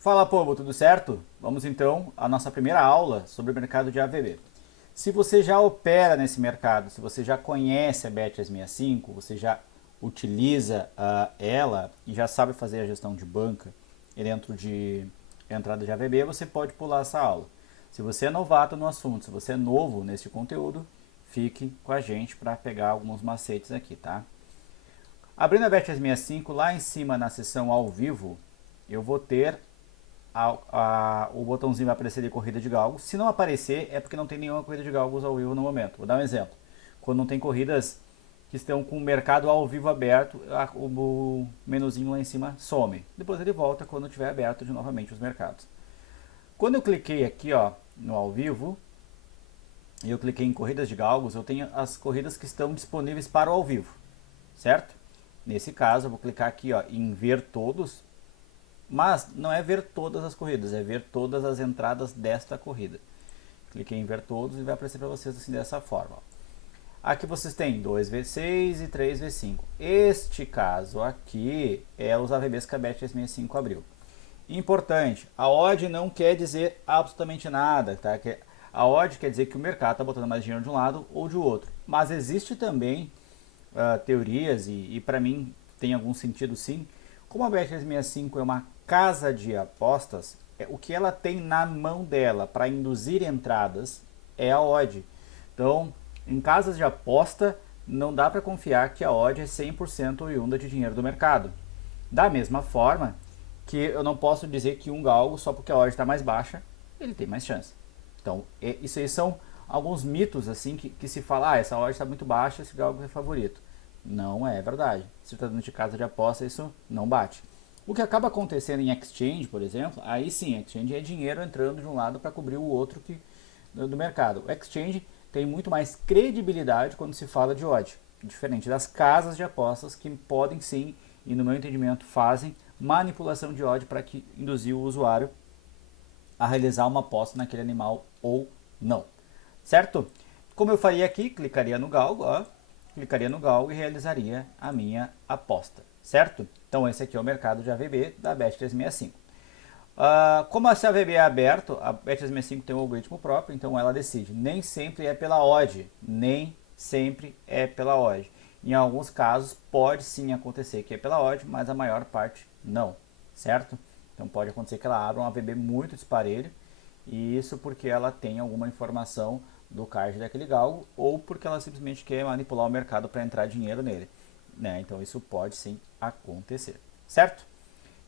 Fala, povo, tudo certo? Vamos então à nossa primeira aula sobre o mercado de AVB. Se você já opera nesse mercado, se você já conhece a Bet365, você já utiliza ela e já sabe fazer a gestão de banca dentro de entrada de AVB, você pode pular essa aula. Se você é novato no assunto, se você é novo nesse conteúdo, fique com a gente para pegar alguns macetes aqui, tá? Abrindo a Bet365, lá em cima na seção ao vivo, eu vou ter o botãozinho vai aparecer de corrida de galgos. Se não aparecer, é porque não tem nenhuma corrida de galgos ao vivo no momento. Vou dar um exemplo. Quando não tem corridas que estão com o mercado ao vivo aberto, o menuzinho lá em cima some. Depois ele volta quando tiver aberto de novamente os mercados. Quando eu cliquei aqui no ao vivo, e eu cliquei em corridas de galgos, eu tenho as corridas que estão disponíveis para o ao vivo, certo? Nesse caso, eu vou clicar aqui em ver todos, mas não é ver todas as corridas, é ver todas as entradas desta corrida. Cliquei em ver todos e vai aparecer para vocês assim dessa forma. Aqui vocês têm 2V6 e 3V5. Este caso aqui é os AVBs que a Bet365 abriu. Importante, a odd não quer dizer absolutamente nada, tá? A odd quer dizer que o mercado está botando mais dinheiro de um lado ou de outro. Mas existe também teorias, e para mim tem algum sentido sim. Como a Bet365 é uma casa de apostas, o que ela tem na mão dela para induzir entradas é a odd. Então, em casas de aposta, não dá para confiar que a odd é 100% oriunda de dinheiro do mercado. Da mesma forma que eu não posso dizer que um galgo, só porque a odd está mais baixa, ele tem mais chance. Então, isso aí são alguns mitos assim que se fala, essa odd está muito baixa, esse galgo é favorito. Não é verdade. Se tratando de casa de aposta, isso não bate. O que acaba acontecendo em exchange, por exemplo, aí sim, exchange é dinheiro entrando de um lado para cobrir o outro do mercado. O exchange tem muito mais credibilidade quando se fala de odd, diferente das casas de apostas que podem sim, e no meu entendimento fazem manipulação de odd para que induzir o usuário a realizar uma aposta naquele animal ou não. Certo? Como eu faria aqui, clicaria no galgo, clicaria no galgo e realizaria a minha aposta, certo? Então esse aqui é o mercado de AVB da Bet365. Como esse AVB é aberto, a Bet365 tem um algoritmo próprio, então ela decide. Nem sempre é pela odd, nem sempre é pela odd. Em alguns casos pode sim acontecer que é pela odd, mas a maior parte não, certo? Então pode acontecer que ela abra um AVB muito disparelho, e isso porque ela tem alguma informação do card daquele galgo, ou porque ela simplesmente quer manipular o mercado para entrar dinheiro nele, né? Então isso pode sim acontecer, certo?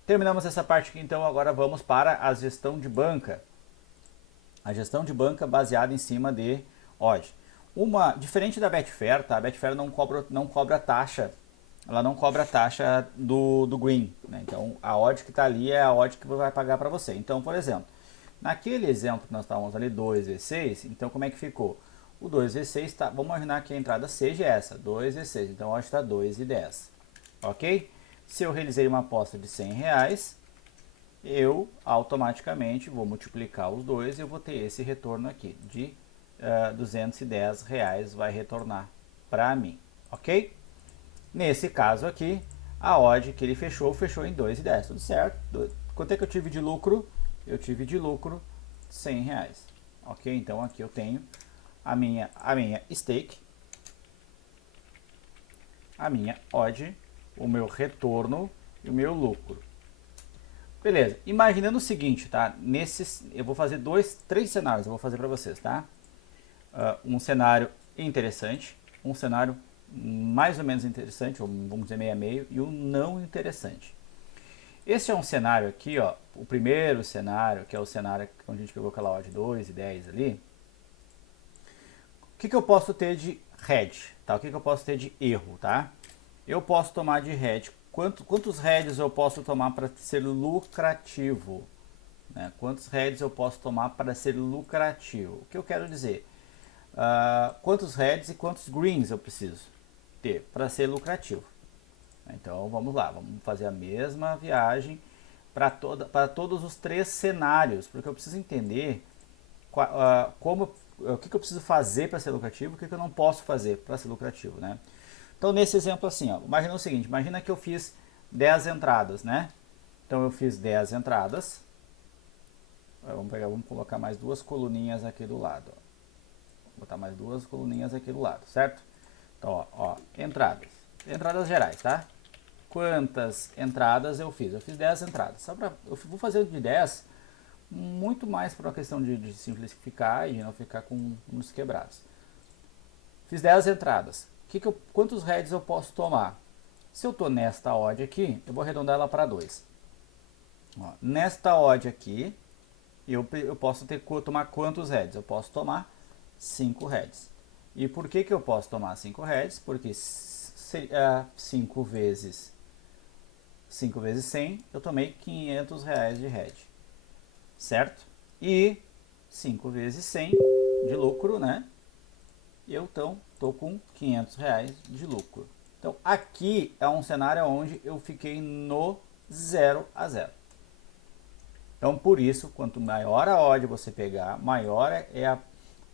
Terminamos essa parte aqui, então agora vamos para a gestão de banca. A gestão de banca baseada em cima de odd. Diferente da Betfair, tá? A Betfair não cobra taxa, ela não cobra a taxa do green, né? Então a odd que está ali é a odd que vai pagar para você. Então, por exemplo, naquele exemplo que nós estávamos ali, 2V6, então como é que ficou? O 2V6, vamos imaginar que a entrada seja essa, 2V6, então a odd está 2,10, ok? Se eu realizei uma aposta de R$ 100, eu automaticamente vou multiplicar os dois e eu vou ter esse retorno aqui de R$ 210 vai retornar para mim, ok? Nesse caso aqui, a odd que ele fechou em 2,10, tudo certo. Quanto é que eu tive de lucro? Eu tive de lucro R$ 100, ok? Então aqui eu tenho a minha stake, a minha odd, o meu retorno e o meu lucro. Beleza, imaginando o seguinte, tá? Eu vou fazer três cenários, eu vou fazer para vocês, tá? Um cenário interessante, um cenário mais ou menos interessante, ou vamos dizer meio a meio, e um não interessante. Esse é um cenário aqui, o primeiro cenário, que é o cenário onde a gente pegou aquela odd 2 e 10 ali. O que eu posso ter de hedge, tá? O que eu posso ter de erro, tá? Eu posso tomar de hedge. Quantos heads eu posso tomar para ser lucrativo? Né? Quantos heads eu posso tomar para ser lucrativo? O que eu quero dizer? Quantos heads e quantos greens eu preciso ter para ser lucrativo? Então vamos lá, vamos fazer a mesma viagem para todos os três cenários, porque eu preciso entender o que eu preciso fazer para ser lucrativo, o que eu não posso fazer para ser lucrativo, né? Então nesse exemplo assim, imagina o seguinte, imagina que eu fiz 10 entradas, né? Então eu fiz 10 entradas, Vamos colocar mais duas coluninhas aqui do lado. Ó. Vou botar mais duas coluninhas aqui do lado, certo? Então, ó, entradas. Entradas gerais, tá? Quantas entradas eu fiz? Eu fiz 10 entradas. Eu vou fazer de 10 muito mais por uma questão de simplificar e de não ficar com números quebrados. Fiz 10 entradas. Quantos heads eu posso tomar? Se eu estou nesta odd aqui, eu vou arredondar ela para 2. Ó, nesta odd aqui, eu posso tomar quantos heads? Eu posso tomar 5 heads. E por que eu posso tomar 5 heads? Porque 5 vezes 100, eu tomei R$500 de head. Certo? E 5 vezes 100 de lucro, né? Eu estou com R$500 de lucro. Então, aqui é um cenário onde eu fiquei no 0 a 0. Então, por isso, quanto maior a odd você pegar, maior é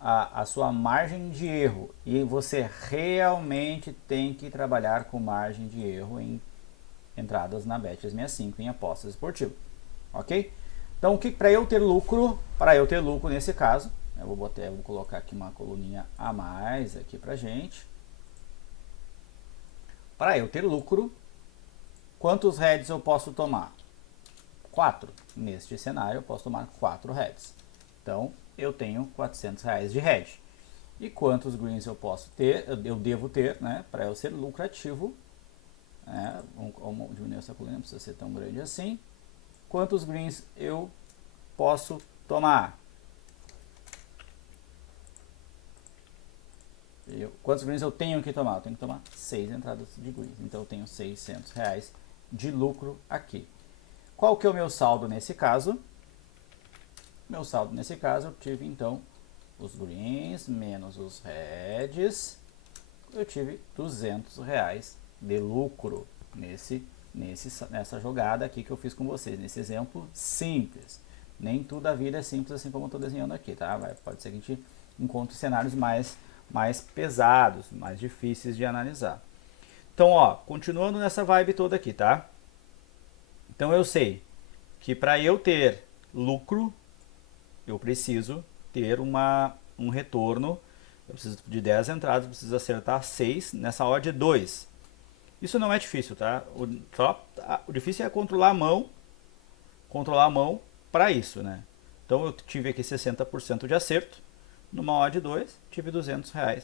a sua margem de erro. E você realmente tem que trabalhar com margem de erro em entradas na Bet365 em apostas esportivas. Ok? Então, para eu ter lucro nesse caso, eu vou colocar aqui uma coluninha a mais aqui pra gente. Para eu ter lucro, quantos heads eu posso tomar? 4. Neste cenário, eu posso tomar 4 heads. Então, eu tenho R$400 de head. E quantos greens eu posso ter? Eu devo ter, né? Para eu ser lucrativo. Vamos diminuir essa coluna, não precisa ser tão grande assim. Quantos greens eu posso tomar? Quantos greens eu tenho que tomar? Eu tenho que tomar 6 entradas de greens. Então eu tenho R$600 de lucro aqui. Qual que é o meu saldo nesse caso? Meu saldo nesse caso eu tive então os greens menos os reds. Eu tive R$200 de lucro nessa jogada aqui que eu fiz com vocês, nesse exemplo simples. Nem tudo a vida é simples assim como eu estou desenhando aqui, tá? Pode ser que a gente encontre cenários mais pesados, mais difíceis de analisar. Então, ó, continuando nessa vibe toda aqui, tá? Então eu sei que para eu ter lucro, eu preciso ter um retorno. Eu preciso de 10 entradas, eu preciso acertar 6 nessa odd 2. Isso não é difícil, tá? O difícil é controlar a mão para isso, né? Então eu tive aqui 60% de acerto. Numa odd 2, tive R$200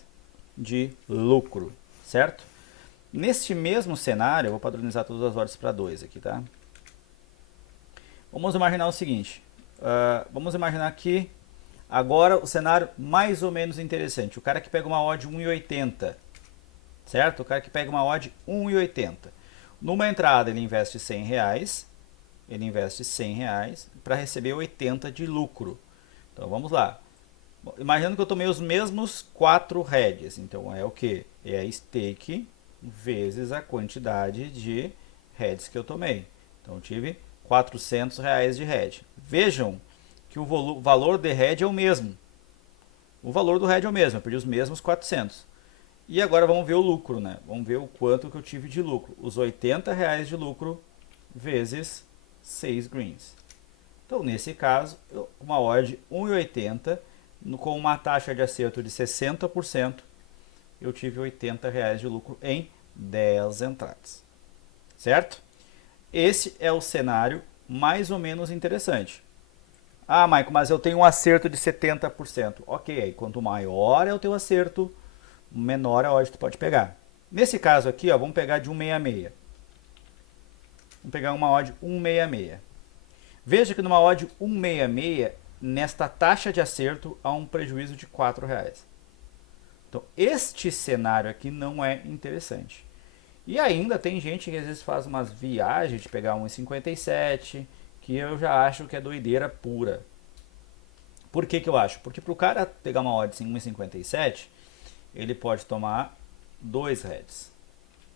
de lucro, certo? Neste mesmo cenário, eu vou padronizar todas as odds para 2 aqui, tá? Vamos imaginar o seguinte. Vamos imaginar que agora o cenário mais ou menos interessante. O cara que pega uma odd 1,80, certo? O cara que pega uma odd 1,80. Numa entrada ele investe R$100, para receber 80 de lucro. Então vamos lá. Imaginando que eu tomei os mesmos 4 heads, então é o que? É stake vezes a quantidade de heads que eu tomei. Então eu tive R$400 de head. Vejam que o valor de head é o mesmo. O valor do head é o mesmo, eu perdi os mesmos 400. E agora vamos ver o lucro, né? Vamos ver o quanto que eu tive de lucro. Os R$80 de lucro vezes 6 greens. Então nesse caso, uma odd 1,80 com uma taxa de acerto de 60%, eu tive R$80 de lucro em 10 entradas. Certo? Esse é o cenário mais ou menos interessante. Ah, Maico, mas eu tenho um acerto de 70%. Ok, aí quanto maior é o teu acerto, menor a odd que tu pode pegar. Nesse caso aqui, ó, vamos pegar de 166. Vamos pegar uma odd 166. Veja que numa odd 166, nesta taxa de acerto, há um prejuízo de R$4. Então, este cenário aqui não é interessante. E ainda tem gente que às vezes faz umas viagens de pegar 1,57, que eu já acho que é doideira pura. Por que eu acho? Porque para o cara pegar uma odd em 1,57, ele pode tomar 2 heads.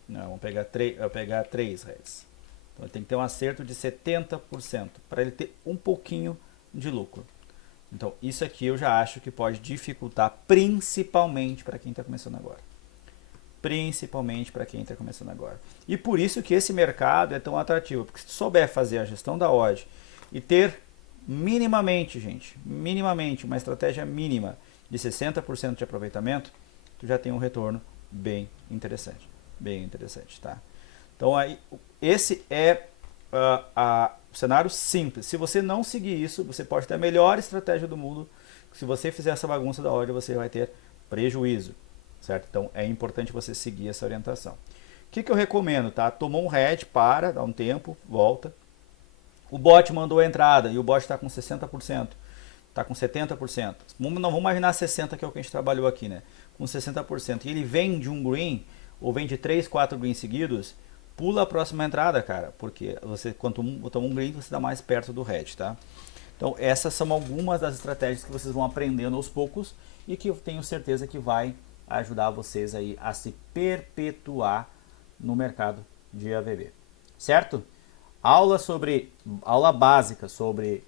Não, vamos pegar 3 heads. Então, ele tem que ter um acerto de 70% para ele ter um pouquinho de lucro. Então, isso aqui eu já acho que pode dificultar, principalmente para quem está começando agora. E por isso que esse mercado é tão atrativo, porque se tu souber fazer a gestão da odd e ter minimamente, gente, minimamente, uma estratégia mínima de 60% de aproveitamento, tu já tem um retorno bem interessante, tá? Então aí, esse é o cenário simples. Se você não seguir isso, você pode ter a melhor estratégia do mundo. Se você fizer essa bagunça da ordem, você vai ter prejuízo, certo? Então é importante você seguir essa orientação. O que eu recomendo, tá? Tomou um head, para, dá um tempo, volta. O bot mandou a entrada e o bot está com 60%, está com 70%. Não vamos imaginar 60%, que é o que a gente trabalhou aqui, né? Com 60%. E ele vem de um green, ou vem de 3, 4 greens seguidos, pula a próxima entrada, cara. Porque você, quanto toma um green, você está mais perto do head, tá? Então essas são algumas das estratégias que vocês vão aprendendo aos poucos e que eu tenho certeza que vai ajudar vocês aí a se perpetuar no mercado de AVB, certo? Aula básica sobre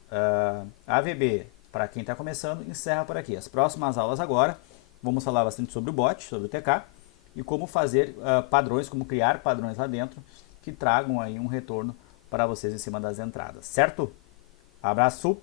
AVB para quem está começando encerra por aqui. As próximas aulas agora vamos falar bastante sobre o bot, sobre o TK e como fazer padrões, como criar padrões lá dentro que tragam aí um retorno para vocês em cima das entradas, certo? Abraço!